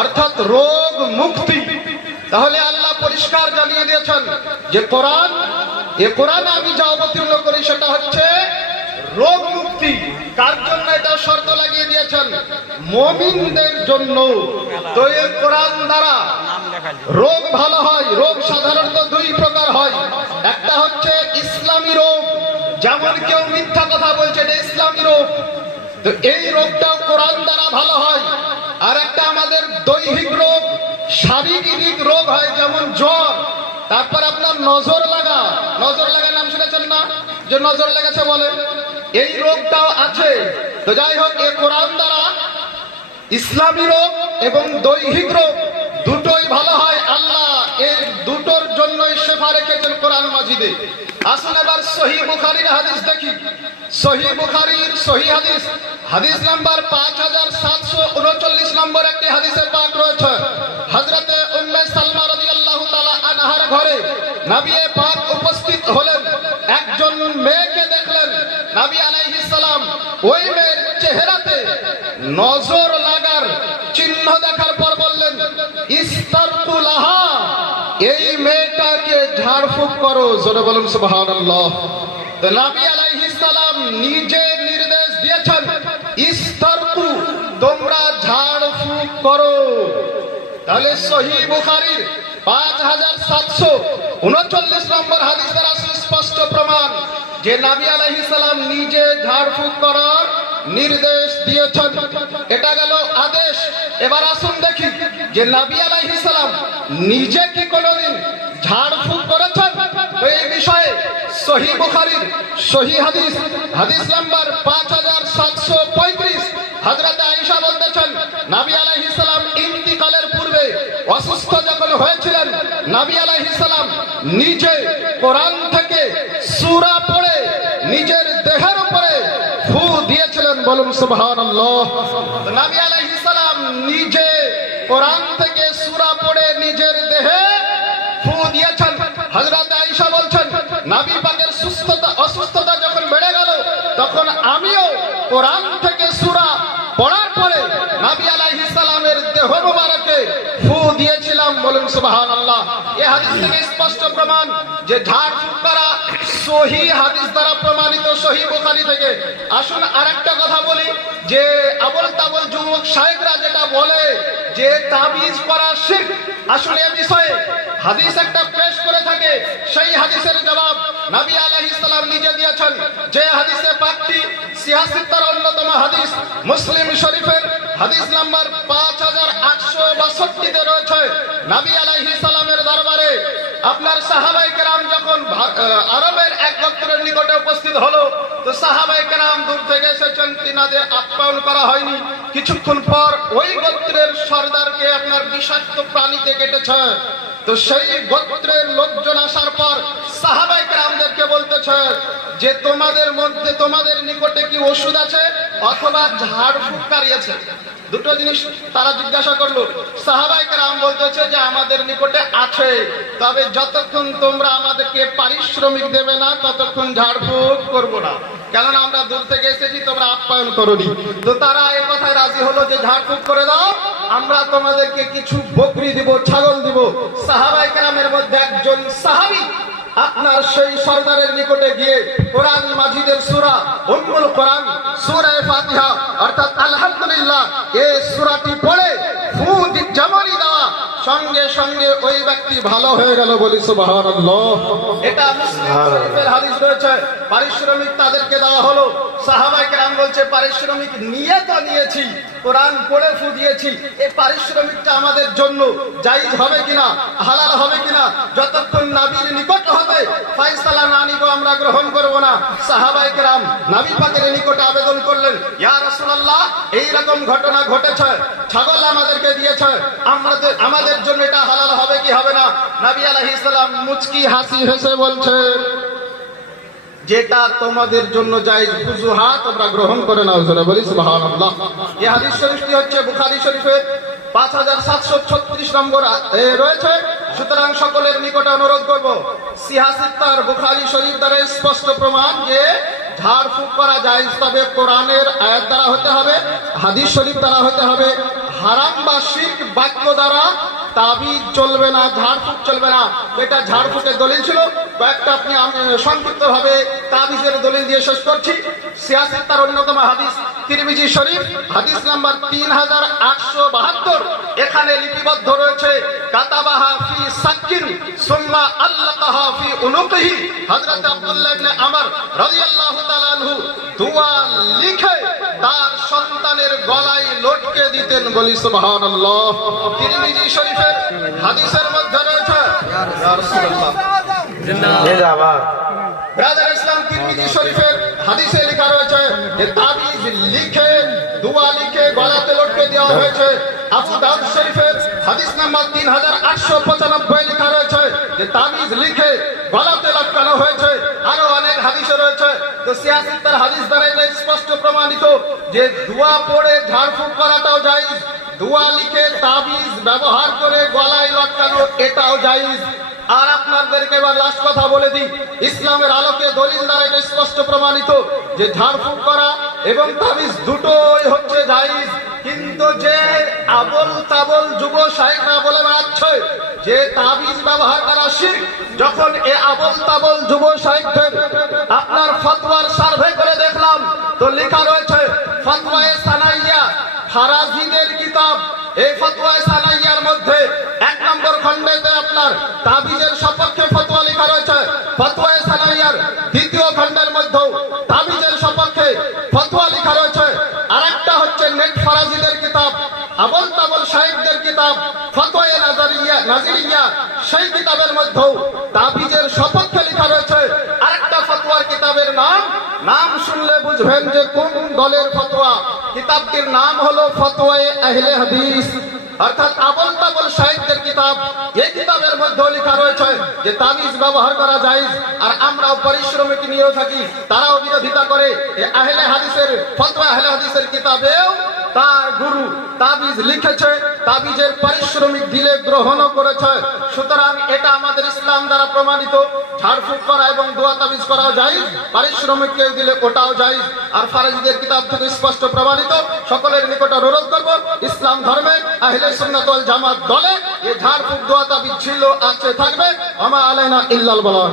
অর্থাৎ রোগ মুক্তি। তাহলে আল্লাহ পরিষ্কার জানিয়ে দিয়েছেন যে কোরআনে আমি যা অবতীর্ণ করি সেটা হচ্ছে রোগ মুক্তি। কার জন্য এটা শর্ত লাগিয়ে দিয়েছেন? মুমিনদের জন্য। তো এই কোরআন দ্বারা রোগ ভালো হয়। রোগ সাধারণত দুই প্রকার হয়। একটা হচ্ছে ইসলামী রোগ, যেমন কেউ মিথ্যা কথা বলছে, এটা ইসলামী রোগ, তো এই রোগটাও কোরআন দ্বারা ভালো হয়। আর একটা আমাদের দৈহিক রোগ, শারীরিক রোগ হয়, যেমন জ্বর। তারপর আপনার নজর লাগা নাম শুনেছেন না? যে নজর লেগেছে বলে, এই রোগটাও আছে। তো যাই হোক, এ কোরআন দ্বারা ইসলামী রোগ এবং দৈহিক রোগ দুটোই ভালো হয়। আল্লাহ এই দুটোর জন্যই শেফা রেখেছেন কোরআন মাজিদে। আসুন এবার সহিহ বুখারীর হাদিস দেখি। সহিহ বুখারীর সহিহ হাদিস, হাদিস নাম্বার 5739 নম্বর একটি হাদিসে পাক রয়েছে। হযরতে উম্মে সালমা রাদিয়াল্লাহু তাআলা আনহার ঘরে নবী পাক উপস্থিত হলেন। একজন মেয়েকে দেখলেন। নবী আলাইহিস সালাম ওই মেয়ের চেহারাতে নজর লাগার চিহ্ন দেখার পর বললেন, ইস্তারতু লাহা, এই মেয়েটাকে ঝাড়ফুঁক করো। জোরে বলুন সুবহানাল্লাহ। তো নবী আলাইহিস সালাম নিজে নির্দেশ দিয়েছেন, ইস্তারতু, তোমরা ঝাড়ফুঁক করো। তাহলে সহিহ বুখারীর 5739 নম্বর হাদিস দ্বারা সুস্পষ্ট প্রমাণ যে নবী আলাইহিস সালাম নিজে ঝাড়ফুঁক করার নির্দেশ দিয়েছেন। এটা গেল আদেশ। এবার আসুন দেখি যে নবী আলাইহিস সালাম নিজে কি কোনোদিন ঝাড়ফুঁক করেছেন? তো এই বিষয়ে সহিহ বুখারীর সহিহ হাদিস, হাদিস নাম্বার 5735, হযরত আয়েশা বলতেছেন, নবী আলাইহিস সালাম ইন্তিকালের পূর্বে অসুস্থ যখন হয়েছিলেন, নবী আলাইহিস সালাম নিজে কোরআন থেকে সূরা পড়ে নিজের দেহের উপরে ফু দিয়েছিলেন। বলুন সুবহানাল্লাহ। নবী আলাইহিস সালাম নিজে কোরআন থেকে সূরা পড়ে নিজের দেহে ফু দিয়েছেন। হযরত আয়েশা বলছেন, নবী পাকের অসুস্থতা যখন বেড়ে গেল, তখন আমিও কোরআন থেকে সূরা পড়ার পরে নবী আলাইহিস সালামের দেহ মোবারকে ফু দিয়েছিলাম। বলুন সুবহানাল্লাহ। এই হাদিস থেকে স্পষ্ট প্রমাণ যে ঝাড়ফুঁক করা সহিহ হাদিস দ্বারা প্রমাণিত, সহিহ বুখারী থেকে। আসুন আরেকটা কথা বলি যে আবল তাবল যুবক শায়েখরা যেটা বলে যে তাবিজ করা শিরক, আসলে এই বিষয়ে হাদিস একটা পেশ করে থাকে। সেই হাদিসের জবাব নবী আলাইহিস সালাম নিজে দিয়েছেন। যে হাদিসে পাকটি সিয়াসিত্তার অন্যতম হাদিস, মুসলিম শরীফের হাদিস নাম্বার 5862 তে রয়েছে। নবী আলাইহিস সালামের দরবারে আপনার সাহাবায়ে কেরাম যখন আরবের এক গোত্রের নিকটে উপস্থিত হলো, তো সাহাবায়ে কেরাম দূর থেকে এসেছেন, তিনাদের আপ্যায়ন করা হয়নি। কিছুক্ষণ পর ওই গোত্রের সর্দারকে আপনার বিষাক্ত প্রাণীতে কেটেছে। তো সেই গোত্রের লোকজন আসার পর সাহাবায়ে কেরামদেরকে বলতেছে যে তোমাদের মধ্যে, তোমাদের নিকটে কি ওষুধ আছে অথবা ঝাড়ফুঁককারী আছে? দুটো জিনিস তারা জিজ্ঞাসা করলো। সাহাবায়ে কেরাম বলতেছে যে আমাদের নিকটে আছে, তবে যতক্ষণ তোমরা আমাদেরকে পারিশ্রমিক দেবে না ততক্ষণ ঝাড়ফুঁক করবো না, কেননা আমরা দূর থেকে এসেছি, তোমরা আপ্যায়ন করোনি। তো তারা এই কথায় রাজি হলো যে ঝাড়ফুঁক করে দাও, আমরা তোমাদেরকে কিছু বকরি দিব, ছাগল দিব। সাহাবায়ে কেরামের মধ্যে একজন সাহাবী আপনার সেই সরদারের নিকটে গিয়ে কোরআন মাজিদের সূরা উম্মুল কোরআন সূরা ফাতিহা অর্থাৎ আলহামদুলিল্লাহ এই সূরাটি পড়ে ফু যেমনই দেওয়া, সঙ্গে সঙ্গে ওই ব্যক্তি ভালো হয়ে গেল। বলি সুবহানাল্লাহ। এটা মুসলিম শরীফের হাদিস রয়েছে। পারিশ্রমিক তাদেরকে দেওয়া হলো। সাহাবায়ে কেরাম বলছে পারিশ্রমিক নিয়ে তো নিয়েছি, কোরআন পড়ে ফু দিয়েছি, এই পারিশ্রমিকটা আমাদের জন্য জায়েজ হবে কিনা, হালাল হবে কিনা, যতক্ষণ নবীর নিকট হতে ফয়সালা না নিব আমরা গ্রহণ করব না। সাহাবায়ে কেরাম নবী পাকের নিকটে আবেদন করলেন, ইয়া রাসূলুল্লাহ এই রকম ঘটনা ঘটেছে, ছাগল আমাদেরকে দিয়েছে, আমাদের জন্য এটা হালাল হবে কি হবে না? নবী আলাইহিস সালাম মুচকি হাসি হেসে বলছে, যেটা তোমাদের জন্য জায়েজ ফুজুহা তোমরা গ্রহণ করে নাও। জোরে বলি সুবহানাল্লাহ। এই হাদিস শরীফটি হচ্ছে বুখারী শরীফের 5736 নম্বর রয়েছে। সুতরাং সকলের নিকটে অনুরোধ করব, সিয়াসিত্তার বুখারী শরীফ দ্বারা স্পষ্ট প্রমাণ যে ঝাড়ফুঁক করা জায়েজ, তবে কোরআনের আয়াত দ্বারা হতে হবে, হাদিস শরীফ দ্বারা হতে হবে, হারাম বা শিরক বাক্য দ্বারা তাবিজ চলবে না, ঝাড়ফুঁক চলবে না। এটা ঝাড়ফুঁকের দলিল ছিল, কয়েকটা আপনি সংক্ষিপ্ত ভাবে তাবিজের দলিল দিয়ে শেষ করছি। সিয়াসত তার অন্যতম হাদিস তিরমিজি শরীফ হাদিস নাম্বার 3872, এখানে লিপিবদ্ধ রয়েছে কাতাবাহা ফি সাকিন সুম্মা আল্লাকাহা ফি উনুকিহি। হযরত আব্দুল্লাহ ইবনে আমর রাদিয়াল্লাহু তাআলা আনহু দোয়া লিখে তার সন্তানের গলায় লটকে দিতেন, বলি সুবহানাল্লাহ। তিরমিজি শরীফের হাদিসের মধ্যে রয়েছে ইয়া রাসূলুল্লাহ জিন্দাবাদ। ব্রাদার ইসলাম তিরমিজি শরীফের হাদিসে লেখা রয়েছে যে তাবিজ লিখে দোয়া লিখে গলাতে লটকে দেওয়া হয়েছে। আবু দাউদ শরীফের হাদিস নাম্বার 3895 লেখা রয়েছে যে তাবিজ লিখে গলাতে লটকানো হয়েছে। আরো অনেক হাদিসে রয়েছে। তো সিয়াসত তার হাদিস দ্বারা এটা স্পষ্ট প্রমাণিত যে দোয়া পড়ে ঝাড়ফুঁক করাটাও জায়েজ, দোয়া লিখে তাবিজ ব্যবহার করে গলায় লটকানো এটাও জায়েজ। আর আপনাদেরকে এবার লাস্ট কথা বলে দিই, ইসলামের আলোকে দলিল দ্বারা এটা স্পষ্ট প্রমাণিত যে ঝাড়ফুঁক করা এবং তাবিজ দুটোই হচ্ছে জায়েজ। কিন্তু যে আবল তাবল যুব শায়েখরা বলে বেড়াচ্ছে যে তাবিজ ব্যবহার করা শিরক, যখন এ আবল তাবল যুব শায়েখদের আপনার ফতোয়ার সার্ভে করে দেখলাম তো লেখা রয়েছে ফতওয়ায়ে সানাইয়া ফারাজিদের কিতাব। এই ফতওয়ায়ে সানাইয়ার মধ্যে 1 নম্বর খণ্ডেতে আপনার তাবিজের সপক্ষে ফতোয়া লেখা রয়েছে। ফতওয়ায়ে সানাইয়ার 2য় খণ্ডের মধ্যে তাবিজের সপক্ষে ফতোয়া লেখা রয়েছে। আরেকটা হচ্ছে নেট ফারাজিদের কিতাব, আবল তাবল শায়েখদের কিতাব ফতওয়ায়ে নাজিরিয়া, সেই কিতাবের মধ্যে তাবিজের সপক্ষে লেখা রয়েছে। আরেকটা ফতোয়ার কিতাবের নাম শুনলে বুঝবেন যে কোন দলের ফতোয়া। কিতাবটির নাম হলো ফতওয়ায়ে আহলে হাদিস, অর্থাৎ আবল তাবল শায়েখদের কিতাব। এই কিতাবের মধ্যে লেখা রয়েছে যে তাবিজ ব্যবহার করা জায়েজ। আর আমরাও পরিশ্রমিক নিয়েও থাকি, তারাও বিরোধিতা করে। এই আহলে হাদিসের ফতওয়া আহলে হাদিসের কিতাবেও তার গুরু তাবিজ লিখেছে, তাবিজের পারিশ্রমিক দিলে গ্রহণও করেছে। সুতরাং এটা আমাদের ইসলাম দ্বারা প্রমাণিত। ঝাড়ফুঁক করা এবং দোয়া তাবিজ করা জায়েজ, পারিশ্রমিক কেউ দিলে ওটাও জায়েজ। আর ফারাজিদের কিতাব থেকে স্পষ্ট প্রমাণিত। সকলের নিকট অনুরোধ করব, ইসলাম ধর্মে আহলে সুন্নাত ওয়াল জামাত দলে এই ঝাড়ফুঁক দোয়া তাবিজ ছিল, আছে, থাকবে। ওমা আলাইনা ইল্লাল বালাগ।